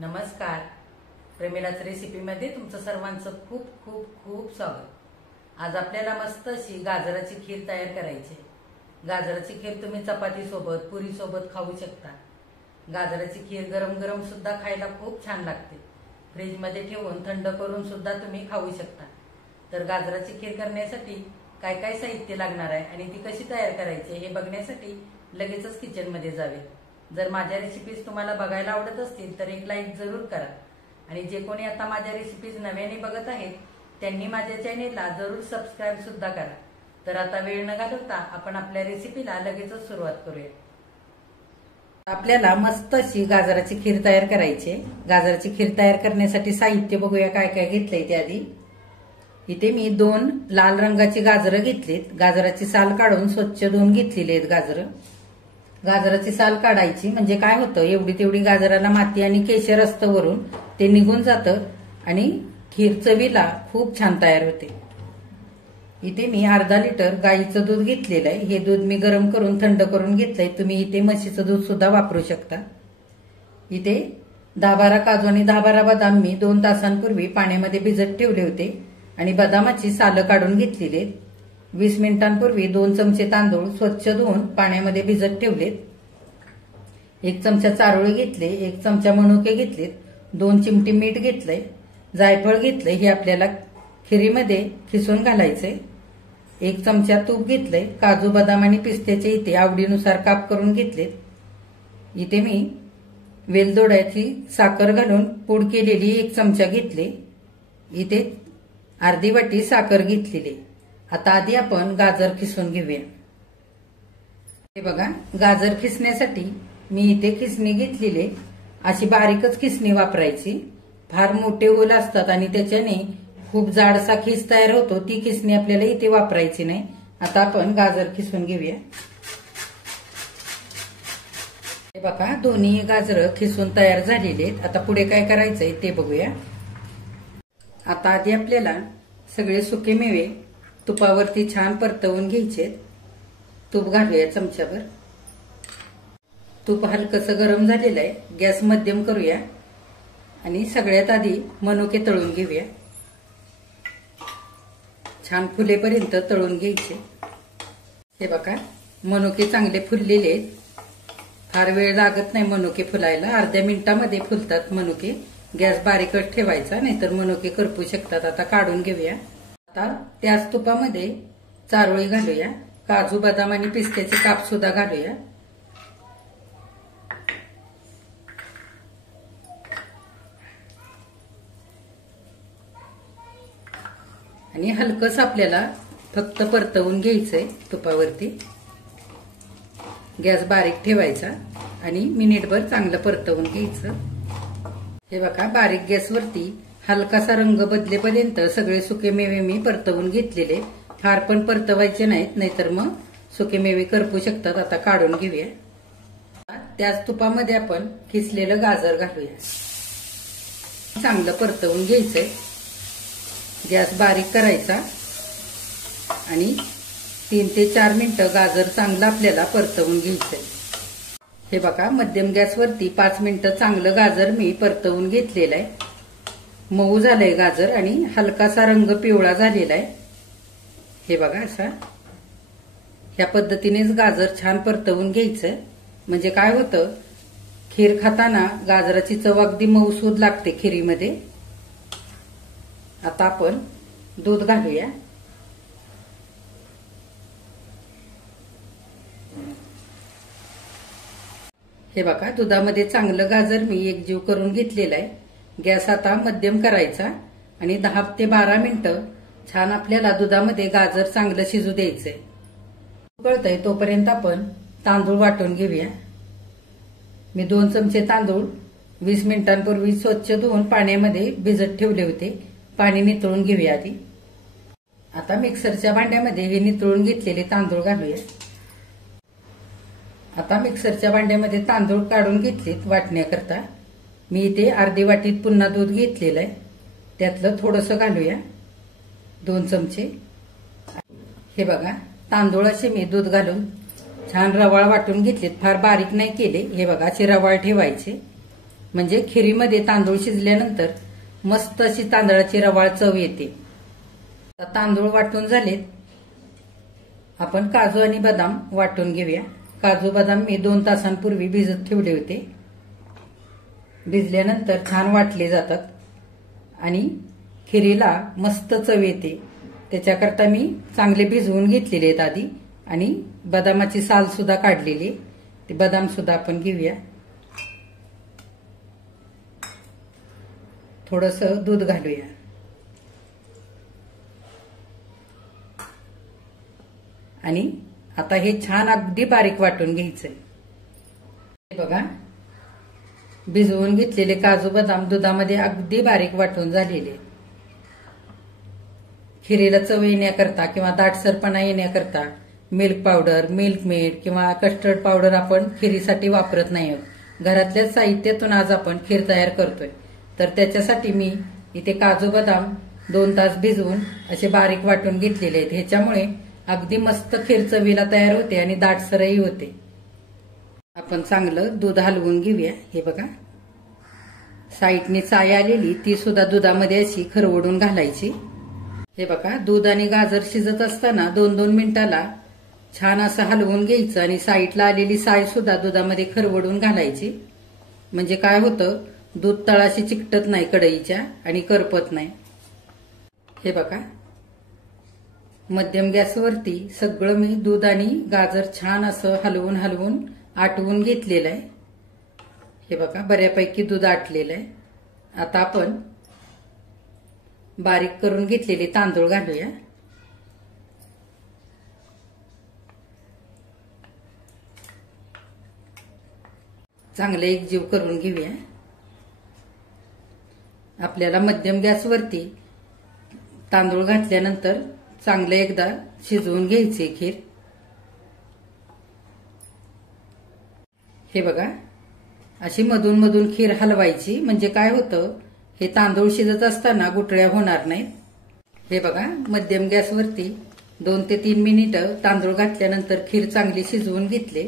नमस्कार. प्रेमिलाच रेसिपीमध्ये तुमचं सर्वांचं खूप खूप खूप स्वागत. आज आपल्याला मस्त अशी गाजराची खीर तयार करायची. गाजराची खीर तुम्ही चपाती सोबत, पुरी सोबत खाऊ शकता. गाजराची खीर गरम गरम सुद्धा खायला खूप छान लागते. फ्रीजमध्ये ठेवून थंड करून सुद्धा तुम्ही खाऊ शकता. तर गाजराची खीर करण्यासाठी काय काय साहित्य लागणार आहे आणि ती कशी तयार करायची हे बघण्यासाठी लगेचच किचनमध्ये जावे. जर माझ्या रेसिपीज तुम्हाला बघायला आवडत असतील तर एक लाईक जरूर करा आणि जे कोणी आता माझ्या रेसिपीज नव्याने बघत आहेत त्यांनी माझ्या चॅनेलला जरूर सबस्क्राईब सुद्धा करा. तर आता वेळ न घालवता आपण आपल्या रेसिपीला लगेचच सुरुवात करूया. आपल्याला मस्त अशी गाजराची खीर तयार करायची. गाजराची खीर तयार करण्यासाठी साहित्य बघूया काय काय घेतलंय ते आधी. इथे मी 2 लाल रंगाची गाजरं घेतलीत. गाजराची साल काढून स्वच्छ धुवून घेतलेली आहेत गाजरं. गाजराची साल काढायची म्हणजे काय होतं, एवढी तेवढी गाजराला माती आणि केशर असतं वरून, ते निघून जातं आणि खीर चवीला खूप छान तयार होते. इथे मी अर्धा लिटर गाईचं दूध घेतलेलं आहे. हे दूध मी गरम करून थंड करून घेतलंय. तुम्ही इथे म्हशीचं दूध सुद्धा वापरू शकता. इथे 10-12 काजू आणि 10-12 बदाम मी 2 तासांपूर्वी पाण्यामध्ये भिजत ठेवले होते आणि बदामाची सालं काढून घेतलेली आहेत. 20 मिनिटांपूर्वी 2 चमचे तांदूळ स्वच्छ धुवून पाण्यामध्ये भिजत ठेवलेत. 1 चमचा चारोळी घेतले, 1 चमचा मनुके घेतलेत, 2 चिमटी मीठ घेतलंय, जायफळ घेतलंय, हे आपल्याला खिरीमध्ये खिसून घालायचंय. 1 चमचा तूप घेतलंय. काजू बदाम आणि पिस्त्याचे इथे आवडीनुसार काप करून घेतलेत. इथे मी वेलदोड्याची साखर घालून पूड केलेली 1 चमचा घेतले. इथे अर्धी वाटी साखर घेतलेली. आता आधी आपण गाजर खिसून घेऊया. हे बघा, गाजर खिसण्यासाठी मी इथे खिसणी घेतलेली. अशी बारीकच खिसणी वापरायची. फार मोठे होल असतात आणि त्याच्याने खूप जाडसा खीस तयार होतो. ती खिसणी आपल्याला इथे वापरायची नाही. आता आपण गाजर खिसून घेऊया. हे बघा, दोन्ही गाजर खिसून तयार झालेले आहेत. आता पुढे काय करायचंय ते बघूया. आता आधी आपल्याला सगळे सुके मेवे तुपावरती छान परतवून घ्यायचे. तूप घालूया चमच्याभर. तूप हलकसं गरम झालेलं आहे. गॅस मध्यम करूया आणि सगळ्यात आधी मनुके तळून घेऊया. छान फुलेपर्यंत तळून घ्यायचे. हे बघा, मनुके चांगले फुललेले आहेत. फार वेळ लागत नाही मनुके फुलायला. अर्ध्या मिनिटामध्ये फुलतात मनुके. गॅस बारीकच ठेवायचा, नाहीतर मनुके करपू शकतात. आता काढून घेऊया. आता त्याच तुपामध्ये चारोळी घालूया. काजू बदाम आणि पिस्त्याचे काप सुद्धा घालूया. आणि हलकस आपल्याला फक्त परतवून घ्यायचंय तुपावरती. गॅस बारीक ठेवायचा आणि मिनिटभर चांगलं परतवून घ्यायचं. हे बघा, बारीक गॅसवरती हलकासा रंग बदलेपर्यंत सगळे सुके मेवे मी परतवून घेतलेले. फार पण परतवायचे नाहीत, नाहीतर मग सुके मेवे करपू शकतात. आता काढून घेऊया. त्याच तुपामध्ये आपण खिसलेलं गाजर घालूया. चांगलं परतवून घ्यायचंय. गॅस बारीक करायचा आणि 3 ते 4 मिनिटं गाजर चांगलं आपल्याला परतवून घ्यायचंय. हे बघा, मध्यम गॅसवरती 5 मिनिटं चांगलं गाजर मी परतवून घेतलेलं आहे. मऊ झालंय गाजर आणि हलकासा रंग पिवळा झालेला आहे. हे बघा, असा ह्या पद्धतीनेच गाजर छान परतवून घ्यायचं. म्हणजे काय होतं, खीर खाताना गाजराची चव अगदी मऊसूद लागते खिरीमध्ये. आता आपण दूध घालूया. हे बघा, दुधामध्ये चांगलं गाजर मी एकजीव करून घेतलेलं आहे. गॅस आता मध्यम करायचा आणि 10 ते 12 मिनिटं छान आपल्याला दुधामध्ये गाजर चांगलं शिजू द्यायचंय. उकळतंय तोपर्यंत आपण तांदूळ वाटून घेऊया. मी 2 चमचे तांदूळ 20 मिनिटांपूर्वी स्वच्छ धुवून पाण्यामध्ये भिजत ठेवले होते. पाणी नितळून घेऊया आधी. आता मिक्सरच्या भांड्यामध्ये हे नितळून घेतलेले तांदूळ घालूया. आता मिक्सरच्या भांड्यामध्ये तांदूळ काढून घेतलेत वाटण्याकरता. मी इथे अर्धी वाटीत पुन्हा दूध घेतलेलं आहे. त्यातलं थोडंसं घालूया, 2 चमचे. हे बघा, तांदूळाचे मी दूध घालून छान रवाळ वाटून घेतलेत. फार बारीक नाही केले. हे बघा, असे रवाळ ठेवायचे. म्हणजे खिरीमध्ये तांदूळ शिजल्यानंतर मस्त अशी तांदळाची रवाळ चव येते. तांदूळ वाटून झालेत. आपण काजू आणि बदाम वाटून घेऊया. काजू बदाम मी 2 तासांपूर्वी भिजत ठेवले होते. भिजल्यानंतर छान वाटले जातात आणि खिरीला मस्त चव येते. त्याच्याकरता मी चांगले भिजवून घेतलेले आहेत आधी आणि बदामाची साल सुद्धा काढलेली. ते बदाम सुद्धा आपण घेऊया. थोडंसं दूध घालूया. आणि आता हे छान अगदी बारीक वाटून घ्यायचंय. बघा, भिजवून घेतलेले काजू बदाम दुधामध्ये अगदी बारीक वाटून झालेले. खिरीला चव येण्याकरता किंवा दाटसरपणा येण्याकरता मिल्क पावडर, मिल्क मेड किंवा कस्टर्ड पावडर आपण खिरीसाठी वापरत नाही आहोत. घरातल्याच साहित्यातून आज आपण खीर तयार करतोय. तर त्याच्यासाठी मी इथे काजू बदाम 2 तास भिजवून असे बारीक वाटून घेतलेले आहेत. ह्याच्यामुळे अगदी मस्त खीर चवीला तयार होते आणि दाटसरही होते. आपण चांगलं दूध हलवून घेऊया. हे बघा, साईडने चाय आलेली ती सुद्धा दुधामध्ये अशी खरवडून घालायची. हे बघा, दूध आणि गाजर शिजत असताना 2-2 मिनिटाला छान असं हलवून घ्यायचं आणि साईडला आलेली साय सुद्धा दुधामध्ये खरवडून घालायची. म्हणजे काय होतं, दूध तळाशी चिकटत नाही कढईच्या आणि करपत नाही. हे बघा, मध्यम गॅसवरती सगळं मी दूध आणि गाजर छान असं हलवून हलवून आटवून घेतलेलं आहे. हे बघा, बऱ्यापैकी दूध आटलेलं आहे. आता आपण बारीक करून घेतलेले तांदूळ घालूया. चांगले एकजीव करून घेऊया. आपल्याला मध्यम गॅसवरती तांदूळ घातल्यानंतर चांगलं एकदा शिजवून घ्यायची खीर. हे बघा, अशी मधून मधून खीर हलवायची. म्हणजे काय होतं, हे तांदूळ शिजत असताना गुठळ्या होणार नाहीत. हे बघा, मध्यम गॅसवरती 2 ते 3 मिनिटं तांदूळ घातल्यानंतर खीर चांगली शिजवून घेतले.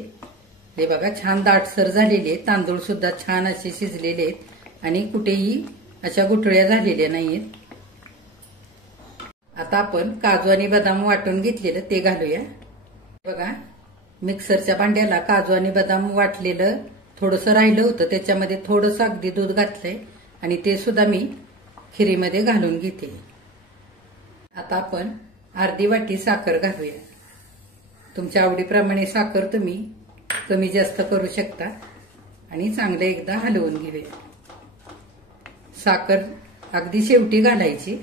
हे बघा, छान दाटसर झालेले. तांदूळ सुद्धा छान असे शिजलेले आहेत आणि कुठेही अशा गुठळ्या झालेल्या नाहीयेत. आता आपण काजू आणि बदाम वाटून घेतलेलं ते घालूया. बघा, मिक्सरच्या भांड्याला काजू आणि बदाम वाटलेलं थोडंसं राहिलं होतं. त्याच्यामध्ये थोडंसं अगदी दूध घातलंय आणि ते सुद्धा मी खिरीमध्ये घालून घेते. आता आपण अर्धी वाटी साखर घालूया. तुमच्या आवडीप्रमाणे साखर तुम्ही कमी जास्त करू शकता आणि चांगलं एकदा हलवून घेऊया. साखर अगदी शेवटी घालायची.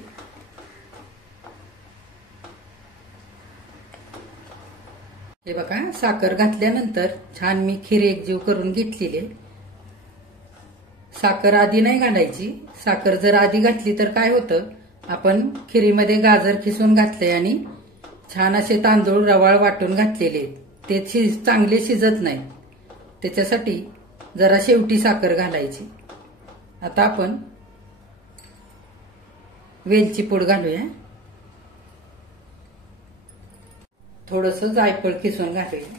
हे बघा, साखर घातल्यानंतर छान मी खीर एकजीव करून घेतलेली. साखर आधी नाही घालायची. साखर जर आधी घातली तर काय होतं, आपण खिरीमध्ये गाजर खिसून घातले आणि छान असे तांदूळ रवाळ वाटून घातलेले, ते चांगले शिजत नाही. त्याच्यासाठी जरा शेवटी साखर घालायची. आता आपण वेलची पूड घालूया. थोडंसं जायफळ खिसून घालूया.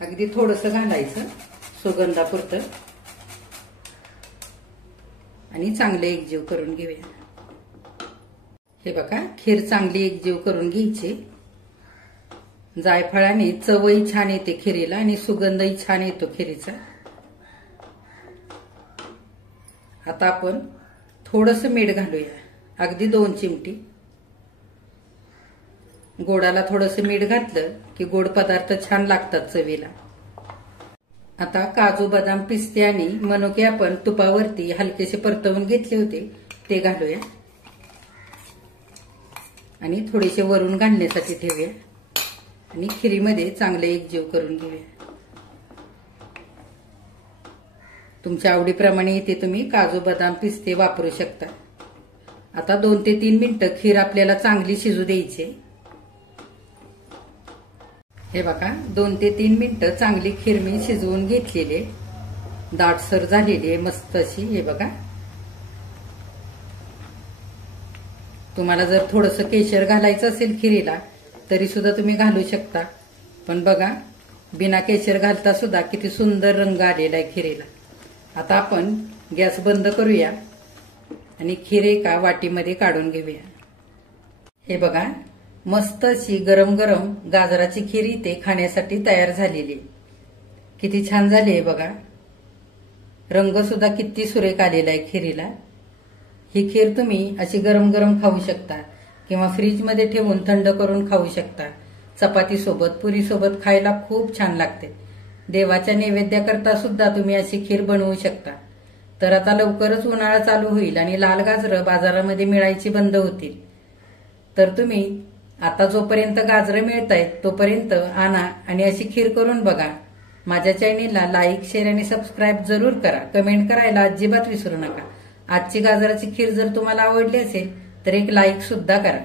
अगदी थोडंसं घालायचं सुगंधापुरतं आणि चांगले एकजीव करून घेऊया. हे बघा, खीर चांगली एकजीव करून घ्यायची. जायफळाने चवही छान येते खिरीला आणि सुगंधही छान येतो खिरीचा. आता आपण थोडंसं मीठ घालूया. अगदी 2 चिमटी. गोडाला थोडंसं मीठ घातलं की गोड पदार्थ छान लागतात चवीला. आता काजू बदाम पिस्ते आणि मनुके आपण तुपावरती हलकेसे परतवून घेतले होते ते घालूया आणि थोडेसे वरून घालण्यासाठी ठेवूया आणि खिरीमध्ये चांगले एकजीव करून घेऊया. तुमच्या आवडीप्रमाणे इथे तुम्ही काजू बदाम पिस्ते वापरू शकता. आता 2 ते 3 मिनिटं खीर आपल्याला चांगली शिजू द्यायची. हे बघा, 2 ते 3 मिनिटं चांगली खीर मी शिजवून घेतलेली. दाटसर झालेली आहे मस्त अशी. हे बघा, तुम्हाला जर थोडंसं केशर घालायचं असेल खिरीला तरी सुद्धा तुम्ही घालू शकता. पण बघा, बिना केशर घालता सुद्धा किती सुंदर रंग आलेला आहे खिरीला. आता आपण गॅस बंद करूया आणि खीर एका वाटीमध्ये काढून घेऊया। हे बघा, मस्त अशी गरम गरम गाजराची खीर इथे खाण्यासाठी तयार झालेली। किती छान झाली आहे बघा, रंग सुद्धा किती सुरेख आलेला आहे खिरीला। ही खीर तुम्ही अशी गरम गरम खाऊ शकता किंवा फ्रीजमध्ये ठेवून थंड करून खाऊ शकता। चपाती सोबत, पुरी सोबत खायला खूप छान लागते। देवाच्या नैवेद्याकरता सुद्धा तुम्ही अशी खीर बनवू शकता। तर आता लवकरच उन्हाळा चालू होईल आणि लाल गाजरं बाजारामध्ये मिळायची बंद होतील। तर तुम्ही आता जोपर्यंत गाजरं मिळतायत तोपर्यंत आणा आणि अशी खीर करून बघा। माझ्या चॅनेलला लाईक, शेअर आणि सबस्क्राईब जरूर करा। कमेंट करायला अजिबात विसरू नका। आजची गाजराची खीर जर तुम्हाला आवडली असेल तर एक लाईक सुद्धा करा।